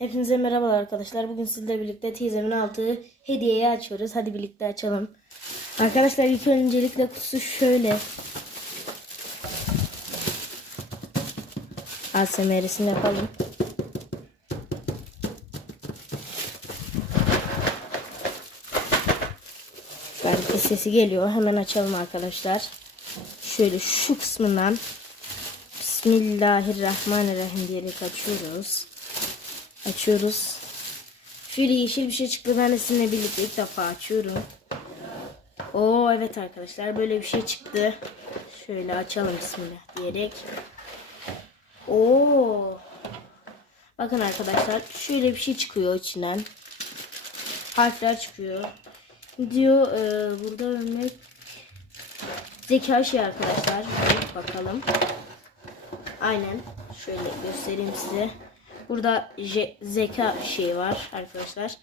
Hepinize merhabalar arkadaşlar. Bugün sizlerle birlikte teyzemin aldığı hediyeyi açıyoruz. Hadi birlikte açalım. Arkadaşlar ilk öncelikle kutusu şöyle. ASMR'sini yapalım. Belki sesi geliyor. Hemen açalım arkadaşlar. Şöyle şu kısmından Bismillahirrahmanirrahim diyerek açıyoruz. Açıyoruz. Şöyle yeşil bir şey çıktı. Ben de sizinle birlikte ilk defa açıyorum. Oo evet arkadaşlar böyle bir şey çıktı. Şöyle açalım bismillah diyerek. Oo. Bakın arkadaşlar şöyle bir şey çıkıyor içinden. Harfler çıkıyor. Diyor e, burada örnek zeka şey arkadaşlar. Bakalım. Aynen. Şöyle göstereyim size. Burada zeka şey var arkadaşlar.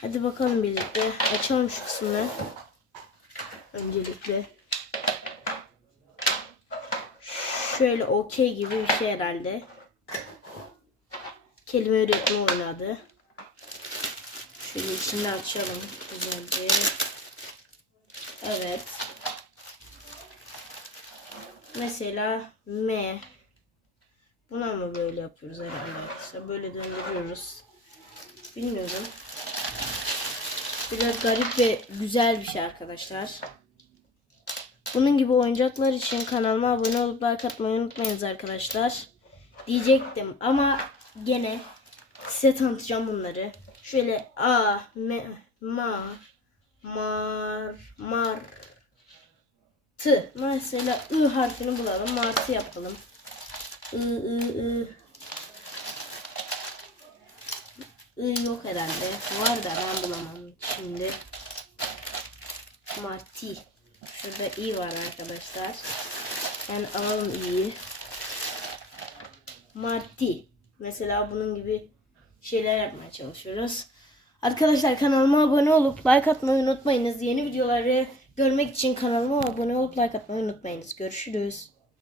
Hadi bakalım birlikte. Açalım şu kısmını. Öncelikle. Şöyle okey gibi bir şey herhalde. Kelime üretme oynadı. Şöyle içini açalım. Güzelce. Evet. Mesela M. Mı böyle yapıyoruz herhalde arkadaşlar? Böyle döndürüyoruz. Bilmiyorum. Biraz garip ve güzel bir şey arkadaşlar. Bunun gibi oyuncaklar için kanalıma abone olup like atmayı unutmayınız arkadaşlar. Diyecektim ama gene size tanıtacağım bunları. Şöyle A, M, Ma, Mar, Mar, T. Mesela I harfini bulalım. Martı yapalım. I, I, I. I yok herhalde. Var da ben bulamam şimdi. Marti. Şurada i var arkadaşlar. Yani alalım i'yi. Marti. Mesela bunun gibi şeyler yapmaya çalışıyoruz. Arkadaşlar kanalıma abone olup like atmayı unutmayınız. Yeni videoları görmek için kanalıma abone olup like atmayı unutmayınız. Görüşürüz.